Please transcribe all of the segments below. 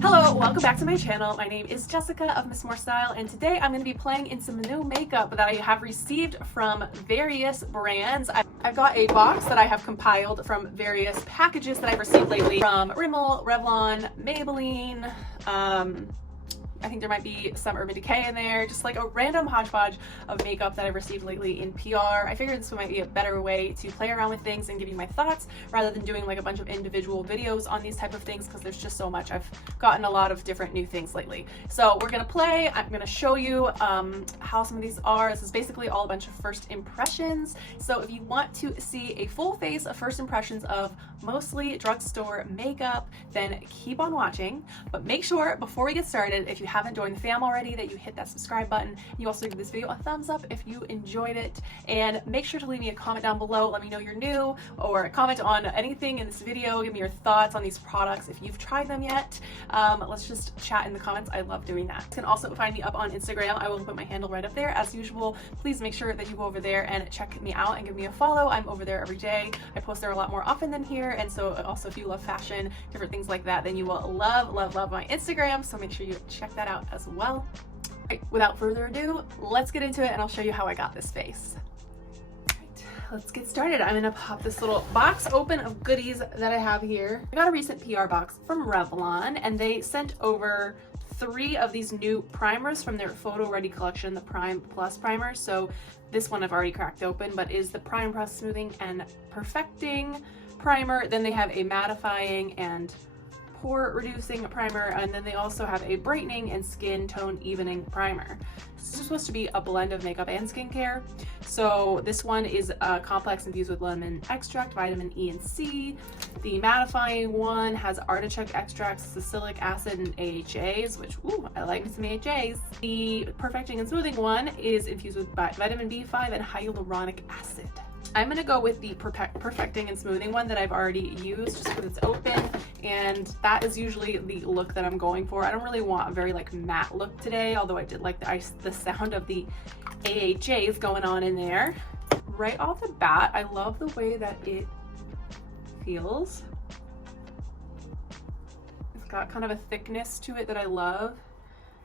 Hello, welcome back to my channel. My name is Jessica of Miss More Style, and today I'm going to be playing in some new makeup that I have received from various brands. I've got a box that I have compiled from various packages that I've received lately from Rimmel, Revlon, Maybelline, I think there might be some Urban Decay in there, just like a random hodgepodge of makeup that I've received lately in PR. I figured this might be a better way to play around with things and give you my thoughts rather than doing like a bunch of individual videos on these type of things, because there's just so much. I've gotten a lot of different new things lately. So we're gonna play. I'm gonna show you how some of these are. This is basically all a bunch of first impressions. So if you want to see a full face of first impressions of mostly drugstore makeup, then keep on watching. But make sure before we get started, if you haven't joined the fam already, that you hit that subscribe button. You also give this video a thumbs up if you enjoyed it, and make sure to leave me a comment down below. Let me know you're new, or comment on anything in this video. Give me your thoughts on these products if you've tried them yet. Let's just chat in the comments. I love doing that. You can also find me up on Instagram. I will put my handle right up there as usual. Please make sure that you go over there and check me out and give me a follow. I'm over there every day. I post there a lot more often than here, and so also if you love fashion, different things like that, then you will love my Instagram, so make sure you check that out as well. Right, without further ado, let's get into it and I'll show you how I got this face. Right, let's get started. I'm gonna pop this little box open of goodies that I have here. I got a recent PR box from Revlon, and they sent over 3 of these new primers from their Photo Ready collection, the Prime Plus primer. So this one I've already cracked open, but is the Prime Press Smoothing and Perfecting primer. Then they have a mattifying and pore reducing primer, and then they also have a brightening and skin tone evening primer. This is supposed to be a blend of makeup and skincare. So this one is a complex infused with lemon extract, vitamin E and C. The mattifying one has artichoke extracts, salicylic acid, and AHAs, which, ooh, I like some AHAs. The perfecting and smoothing one is infused with vitamin B5 and hyaluronic acid. I'm gonna go with the perfecting and smoothing one that I've already used, just because it's open, and that is usually the look that I'm going for. I don't really want a very like matte look today, although I did like the sound of the AHAs going on in there. Right off the bat, I love the way that it feels. It's got kind of a thickness to it that I love,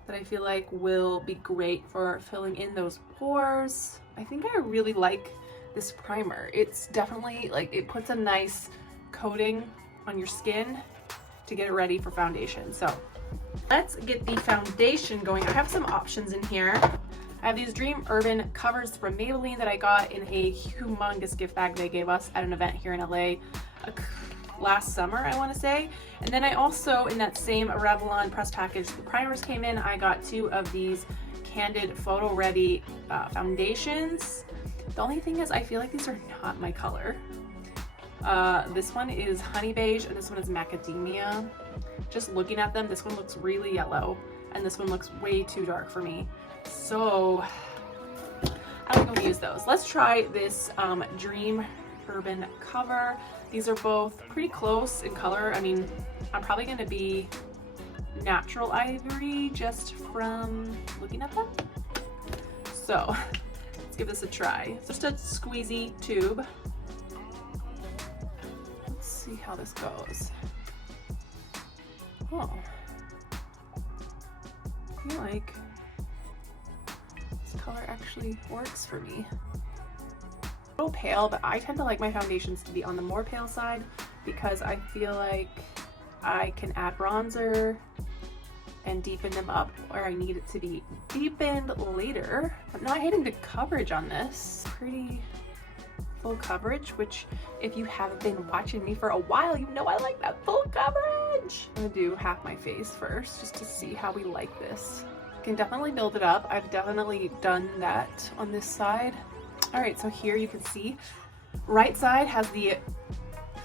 that I feel like will be great for filling in those pores. I think I really like this primer. It's definitely like, it puts a nice coating on your skin to get it ready for foundation. So let's get the foundation going. I have some options in here. I have these Dream Urban covers from Maybelline that I got in a humongous gift bag they gave us at an event here in LA last summer, I want to say. And then I also, in that same Revlon press package the primers came in, I got 2 of these Candid Photo Ready foundations. The only thing is, I feel like these are not my color. This one is honey beige and this one is macadamia. Just looking at them, this one looks really yellow and this one looks way too dark for me. So I don't think I'll use those. Let's try this Dream Urban cover. These are both pretty close in color. I mean, I'm probably gonna be natural ivory just from looking at them. So let's give this a try. It's just a squeezy tube. Let's see how this goes. Oh, I feel like this color actually works for me. A little pale, but I tend to like my foundations to be on the more pale side because I feel like I can add bronzer and deepen them up where I need it to be deepened later. I'm not hating the coverage on this. Pretty full coverage, which if you haven't been watching me for a while, you know I like that full coverage. I'm gonna do half my face first just to see how we like this. Can definitely build it up. I've definitely done that on this side. All right, so here you can see right side has the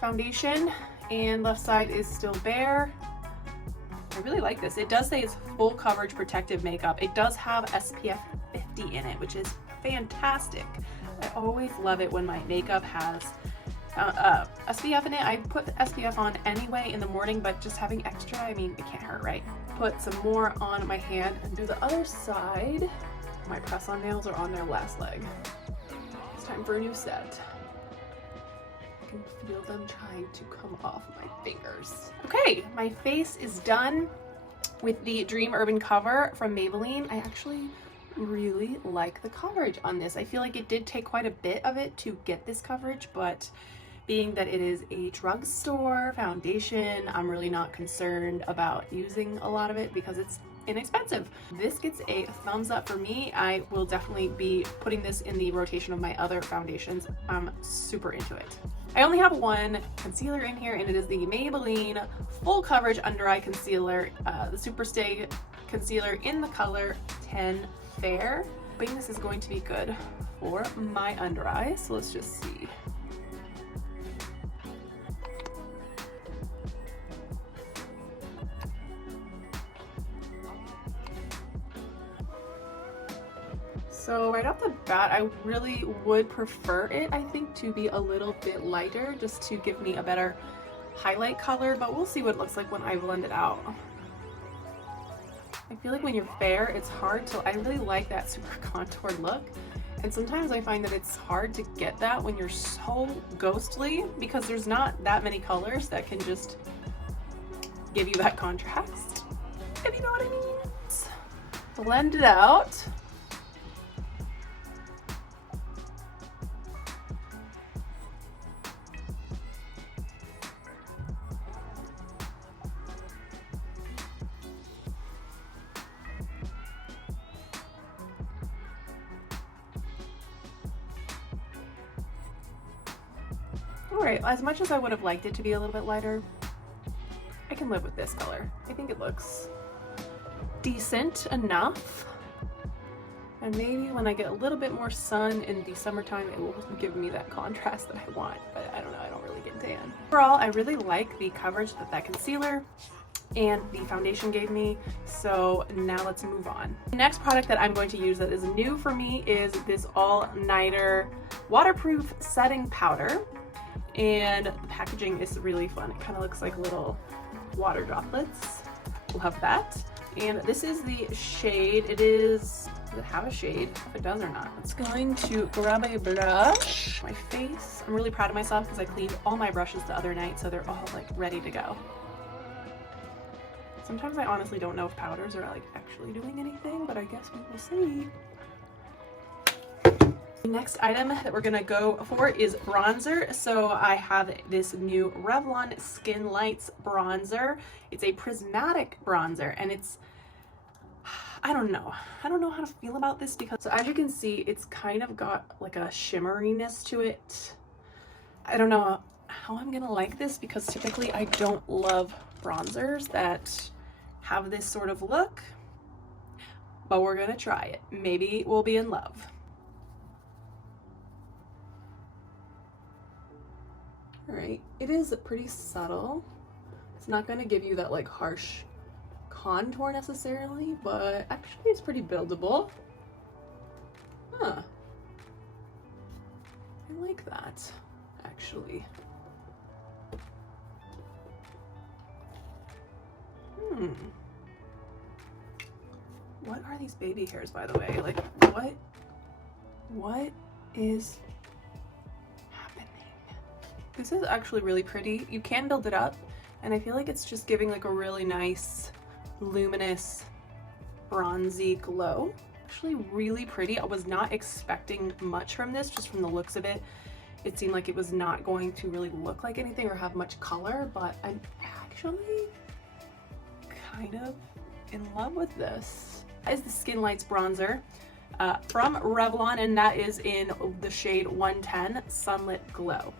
foundation and left side is still bare. I really like this. It does say it's full coverage protective makeup. It does have SPF 50 in it, which is fantastic. I always love it when my makeup has SPF in it. I put SPF on anyway in the morning, but just having extra, I mean, it can't hurt, right? Put some more on my hand and do the other side. My press-on nails are on their last leg. It's time for a new set. I can feel them trying to come off my fingers. Okay, my face is done with the Dream Urban cover from Maybelline. I actually really like the coverage on this. I feel like it did take quite a bit of it to get this coverage, but being that it is a drugstore foundation, I'm really not concerned about using a lot of it because it's inexpensive. This gets a thumbs up for me. I will definitely be putting this in the rotation of my other foundations. I'm super into it. I only have one concealer in here, and it is the Maybelline Full Coverage Under Eye Concealer, the Super Stay Concealer in the color 10 Fair. I think this is going to be good for my under eye, so let's just see. So right off the bat, I really would prefer it, I think, to be a little bit lighter just to give me a better highlight color, but we'll see what it looks like when I blend it out. I feel like when you're fair, it's hard to, I really like that super contoured look, and sometimes I find that it's hard to get that when you're so ghostly because there's not that many colors that can just give you that contrast, if you know what I mean. Blend it out. Alright, as much as I would have liked it to be a little bit lighter, I can live with this color. I think it looks decent enough. And maybe when I get a little bit more sun in the summertime, it will give me that contrast that I want. But I don't know, I don't really get tan. Overall, I really like the coverage that that concealer and the foundation gave me, so now let's move on. The next product that I'm going to use that is new for me is this all-nighter waterproof setting powder. And the packaging is really fun. It kind of looks like little water droplets. Love that. And this is the shade. Does it have a shade? If it does or not. It's going to grab a brush. My face. I'm really proud of myself because I cleaned all my brushes the other night, so they're all like ready to go. Sometimes I honestly don't know if powders are like actually doing anything, but I guess we will see. The next item that we're gonna go for is bronzer. So I have this new Revlon Skin Lights bronzer. It's a prismatic bronzer, and it's, I don't know how to feel about this because, so as you can see, it's kind of got like a shimmeriness to it. I don't know how I'm gonna like this because typically I don't love bronzers that have this sort of look, but we're gonna try it. Maybe we'll be in love. All right, it is pretty subtle. It's not gonna give you that like harsh contour necessarily, but actually it's pretty buildable. Huh. I like that, actually. What are these baby hairs, by the way? Like, what is happening? This is actually really pretty. You can build it up, and I feel like it's just giving like a really nice, luminous, bronzy glow. Actually really pretty. I was not expecting much from this, just from the looks of it. It seemed like it was not going to really look like anything or have much color, but I'm actually kind of in love with this. That is the Skin Lights bronzer from Revlon, and that is in the shade 110 Sunlit Glow.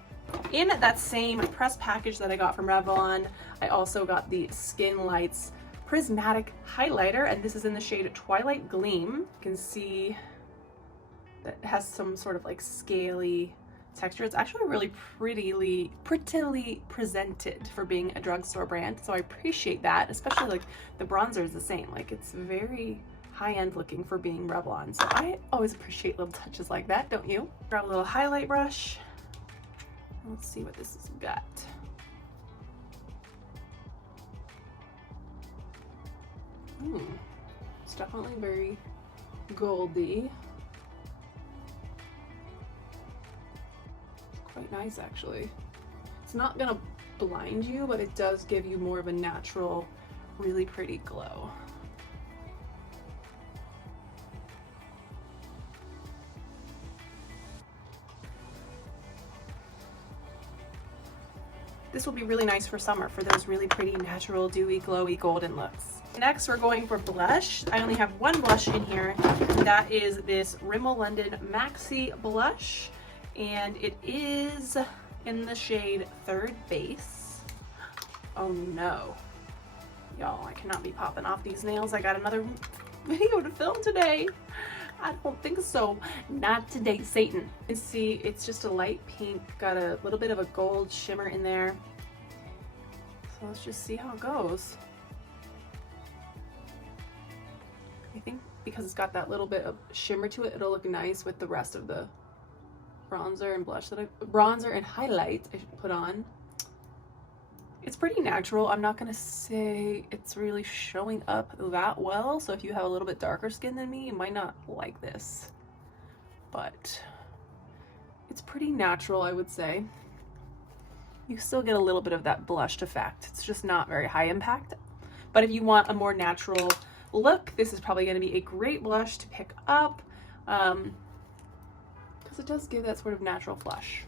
In that same press package that I got from Revlon, I also got the Skin Lights Prismatic Highlighter, and this is in the shade Twilight Gleam. You can see that it has some sort of like scaly texture. It's actually really prettily presented for being a drugstore brand, so I appreciate that, especially like the bronzer is the same. Like, it's very high-end looking for being Revlon, so I always appreciate little touches like that, don't you? Grab a little highlight brush. Let's see what this has got. It's definitely very goldy. Quite nice, actually. It's not gonna blind you, but it does give you more of a natural, really pretty glow. This will be really nice for summer for those really pretty, natural, dewy, glowy, golden looks. Next, we're going for blush. I only have one blush in here. That is this Rimmel London Maxi blush, and it is in the shade Third Base. Oh no. Y'all, I cannot be popping off these nails. I got another video to film today. I don't think so. Not today, Satan. You see, it's just a light pink, got a little bit of a gold shimmer in there. So let's just see how it goes. I think because it's got that little bit of shimmer to it, it'll look nice with the rest of the bronzer and blush that bronzer and highlight I should put on. It's pretty natural. I'm not gonna say it's really showing up that well, so if you have a little bit darker skin than me, you might not like this, but it's pretty natural, I would say. You still get a little bit of that blushed effect. It's just not very high impact, but if you want a more natural look, this is probably going to be a great blush to pick up, because it does give that sort of natural flush,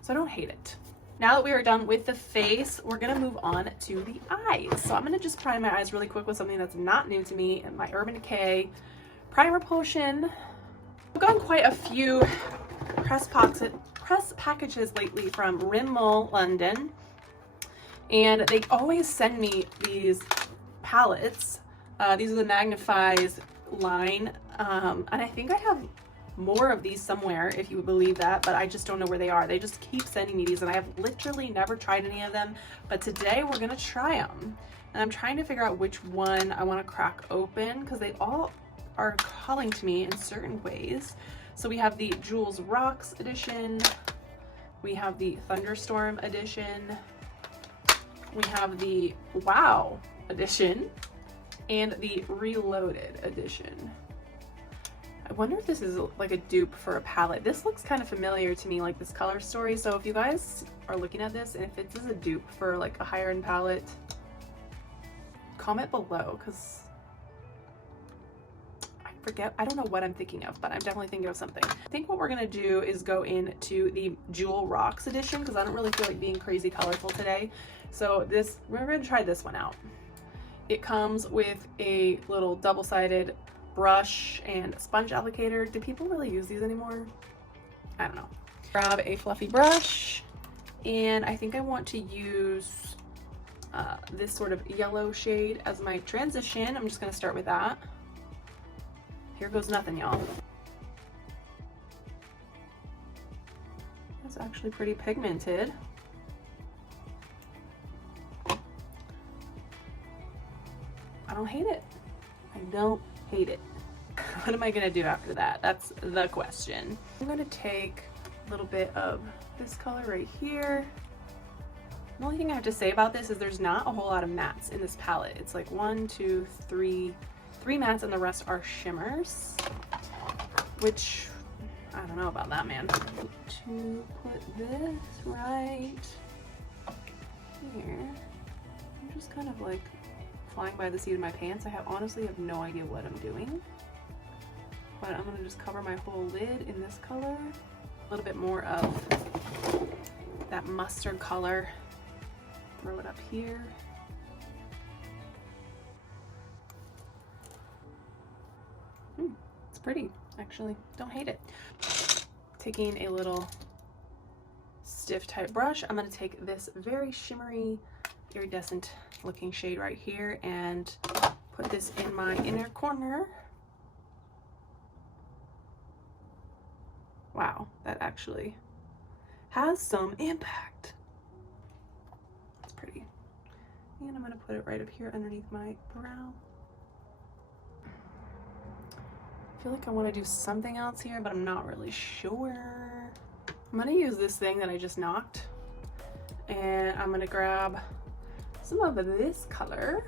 so I don't hate it. Now that we are done with the face, we're going to move on to the eyes. So I'm going to just prime my eyes really quick with something that's not new to me, and my Urban Decay Primer Potion. I've gotten quite a few press packages lately from Rimmel London, and they always send me these palettes. These are the Magnif'eyes line, and I think I have more of these somewhere, if you would believe that, but I just don't know where they are. They just keep sending me these, and I have literally never tried any of them, but today we're gonna try them, and I'm trying to figure out which one I want to crack open, because they all are calling to me in certain ways. So we have the Jules Rocks edition, we have the Thunderstorm edition, we have the Wow edition, and the Reloaded edition. I wonder if this is like a dupe for a palette. This looks kind of familiar to me, like this color story. So if you guys are looking at this and if this is a dupe for like a higher end palette, comment below, because I don't know what I'm thinking of, but I'm definitely thinking of something. I think what we're gonna do is go into the Jewel Rocks edition, because I don't really feel like being crazy colorful today. So we're gonna try this one out. It comes with a little double-sided brush and sponge applicator. Do people really use these anymore? I don't know. Grab a fluffy brush, and I think I want to use this sort of yellow shade as my transition. I'm just gonna start with that. Here goes nothing, y'all. That's actually pretty pigmented. I don't hate it. I don't hate it. What am I gonna do after that? That's the question. I'm gonna take a little bit of this color right here. The only thing I have to say about this is there's not a whole lot of mattes in this palette. It's like 1, 2, 3 mattes, and the rest are shimmers, which I don't know about that, man. To put this right here, I'm just kind of like flying by the seat of my pants. I honestly have no idea what I'm doing, but I'm gonna just cover my whole lid in this color. A little bit more of that mustard color. Throw it up here. It's pretty, actually. Don't hate it. Taking a little stiff type brush, I'm gonna take this very shimmery, iridescent looking shade right here and put this in my inner corner. Wow, that actually has some impact. It's pretty. And I'm gonna put it right up here underneath my brow. I feel like I want to do something else here, but I'm not really sure. I'm gonna use this thing that I just knocked, and I'm gonna grab some of this color,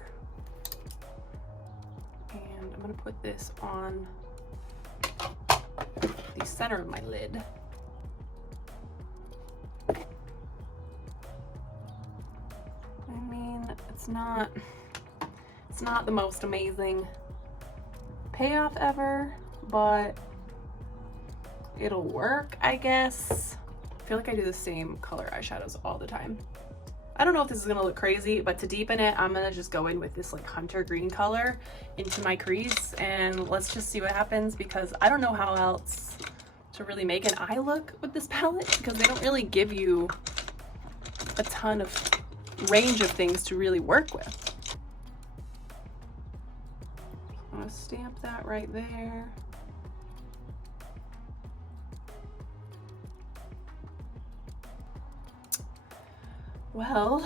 and I'm gonna put this on the center of my lid. It's not the most amazing payoff ever, but it'll work, I guess. I feel like I do the same color eyeshadows all the time. I don't know if this is gonna look crazy, but to deepen it, I'm gonna just go in with this like hunter green color into my crease, and let's just see what happens, because I don't know how else to really make an eye look with this palette, because they don't really give you a ton of range of things to really work with. I'm gonna stamp that right there. Well,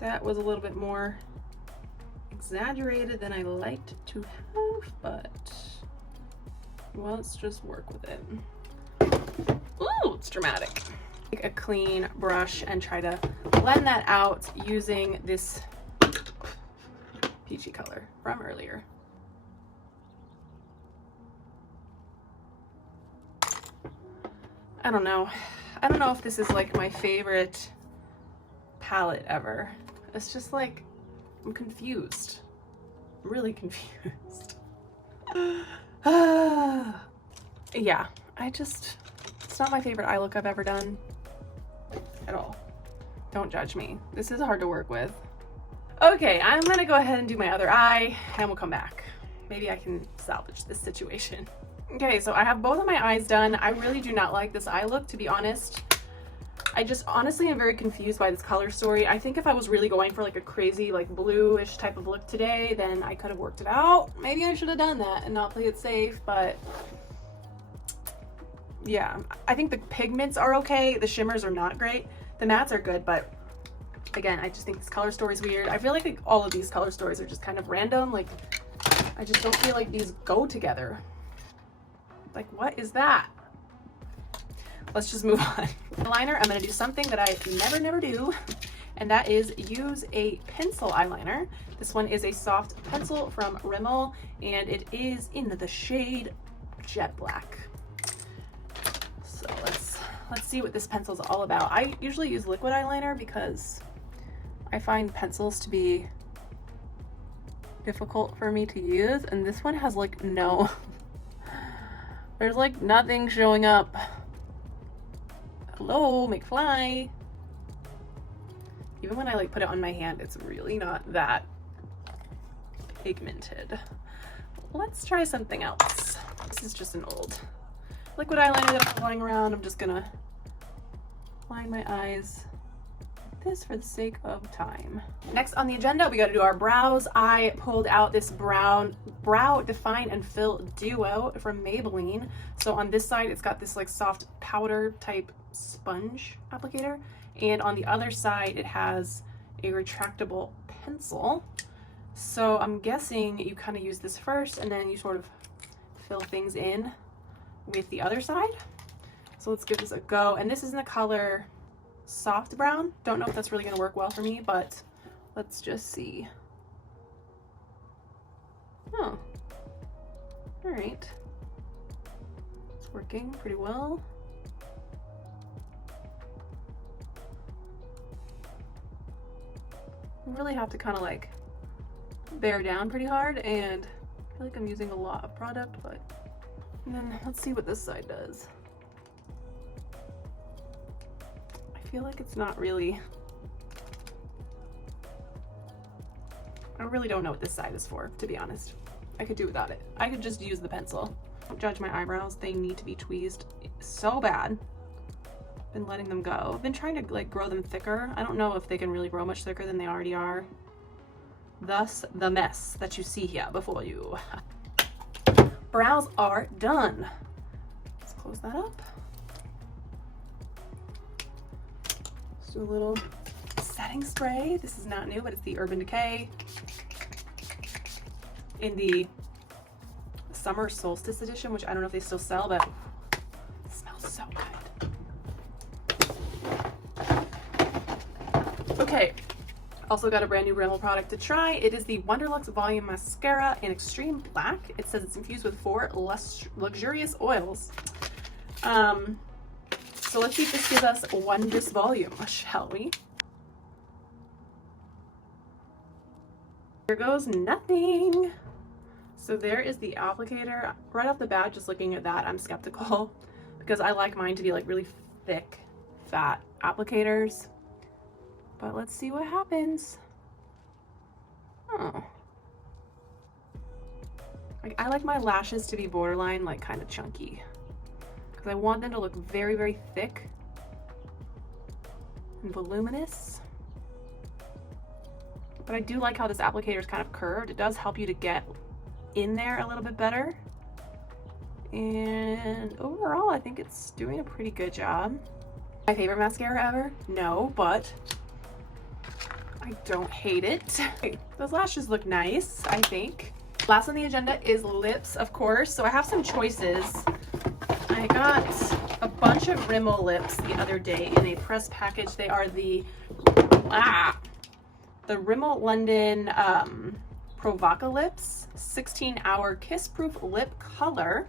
that was a little bit more exaggerated than I liked to have, but let's just work with it. Ooh, it's dramatic. Take a clean brush and try to blend that out using this peachy color from earlier. I don't know if this is like my favorite palette ever. It's just like, I'm confused. I'm really confused. Yeah, it's not my favorite eye look I've ever done at all. Don't judge me. This is hard to work with. Okay, I'm gonna go ahead and do my other eye and we'll come back. Maybe I can salvage this situation. Okay, so I have both of my eyes done. I really do not like this eye look, to be honest. I just honestly am very confused by this color story. I think if I was really going for like a crazy like bluish type of look today, then I could have worked it out. Maybe I should have done that and not play it safe, but yeah, I think the pigments are okay. The shimmers are not great. The mattes are good, but again, I just think this color story is weird. I feel like all of these color stories are just kind of random. Like, I just don't feel like these go together. Like, what is that? Let's just move on. Eyeliner, I'm gonna do something that I never do, and that is use a pencil eyeliner. This one is a soft pencil from Rimmel, and it is in the shade Jet Black. So let's see what this pencil is all about. I usually use liquid eyeliner because I find pencils to be difficult for me to use, and this one has like no there's like nothing showing up. Hello, McFly. Even when I like put it on my hand, it's really not that pigmented. Let's try something else. This is just an old liquid eyeliner that I'm lying around. I'm just gonna line my eyes with this for the sake of time. Next on the agenda, we gotta do our brows. I pulled out this brow define and fill duo from Maybelline. So on this side, it's got this like soft powder type sponge applicator, and on the other side it has a retractable pencil. So I'm guessing you kind of use this first and then you sort of fill things in with the other side. So let's give this a go, and this is in the color soft brown. Don't know if that's really going to work well for me, but let's just see. Oh, all right, it's working pretty well. Really have to kind of like bear down pretty hard, and I feel like I'm using a lot of product, but and then let's see what this side does. I feel like it's not really, I really don't know what this side is for, to be honest. I could do without it. I could just use the pencil. Don't judge my eyebrows, they need to be tweezed so bad. Been letting them go. I've been trying to like grow them thicker. I don't know if they can really grow much thicker than they already are. Thus the mess that you see here before you. Brows are done. Let's close that up. Let's do a little setting spray. This is not new, but it's the Urban Decay in the Summer Solstice edition, which I don't know if they still sell, but it smells so good. Okay, also got a brand new Rimmel product to try. It is the Wonderlux Volume Mascara in Extreme Black. It says it's infused with 4 luxurious oils. So let's see if this gives us wondrous volume, shall we? There goes nothing. So there is the applicator. Right off the bat, just looking at that, I'm skeptical because I like mine to be like really thick, fat applicators. But let's see what happens. Oh. I like my lashes to be borderline, like kind of chunky, because I want them to look very, very thick and voluminous. But I do like how this applicator is kind of curved. It does help you to get in there a little bit better. And overall, I think it's doing a pretty good job. My favorite mascara ever? No, but I don't hate it. Those lashes look nice, I think. Last on the agenda is lips, of course. So I have some choices. I got a bunch of Rimmel lips the other day in a press package. They are the Rimmel London Provoca lips, 16-hour kiss-proof lip color,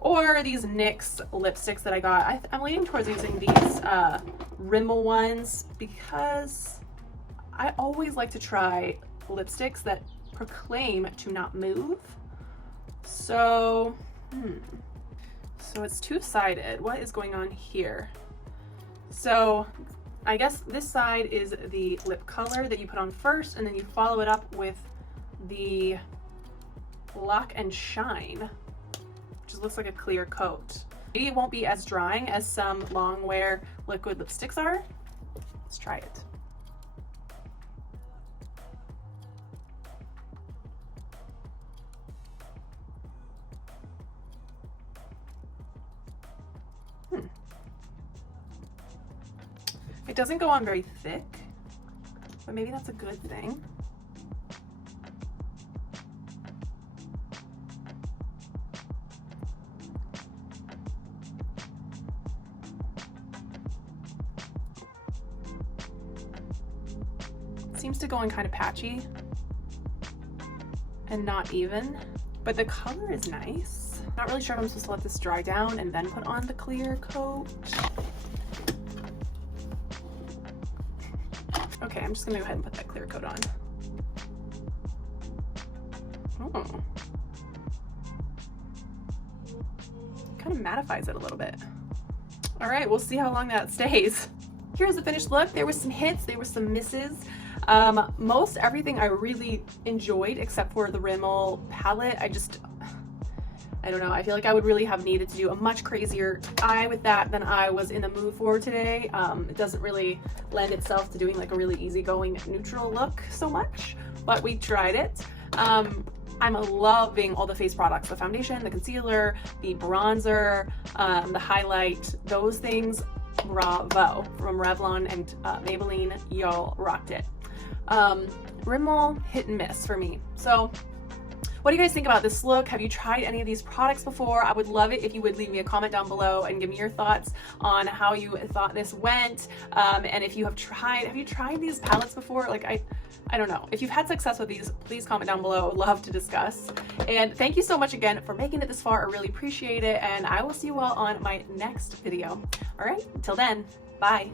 or these NYX lipsticks that I got. I'm leaning towards using these Rimmel ones because I always like to try lipsticks that proclaim to not move. So it's two-sided. What is going on here? So I guess this side is the lip color that you put on first, and then you follow it up with the Lock and Shine, which looks like a clear coat. Maybe it won't be as drying as some long wear liquid lipsticks are. Let's try it. It doesn't go on very thick, but maybe that's a good thing. It seems to go in kind of patchy and not even, but the color is nice. Not really sure if I'm supposed to let this dry down and then put on the clear coat. Okay, I'm just gonna go ahead and put that clear coat on. Oh. Kind of mattifies it a little bit. All right, we'll see how long that stays. Here's the finished look. There was some hits, there were some misses. Most everything I really enjoyed except for the Rimmel palette. I don't know, I feel like I would really have needed to do a much crazier eye with that than I was in the mood for today. It doesn't really lend itself to doing like a really easygoing neutral look so much, but we tried it. I'm loving all the face products, the foundation, the concealer, the bronzer, the highlight, those things, bravo. From Revlon and Maybelline, y'all rocked it. Rimmel, hit and miss for me. So what do you guys think about this look? Have you tried any of these products before? I would love it if you would leave me a comment down below and give me your thoughts on how you thought this went. And if you have you tried these palettes before? Like I don't know. If you've had success with these, please comment down below. I would love to discuss. And thank you so much again for making it this far. I really appreciate it. And I will see you all on my next video. All right, until then, bye.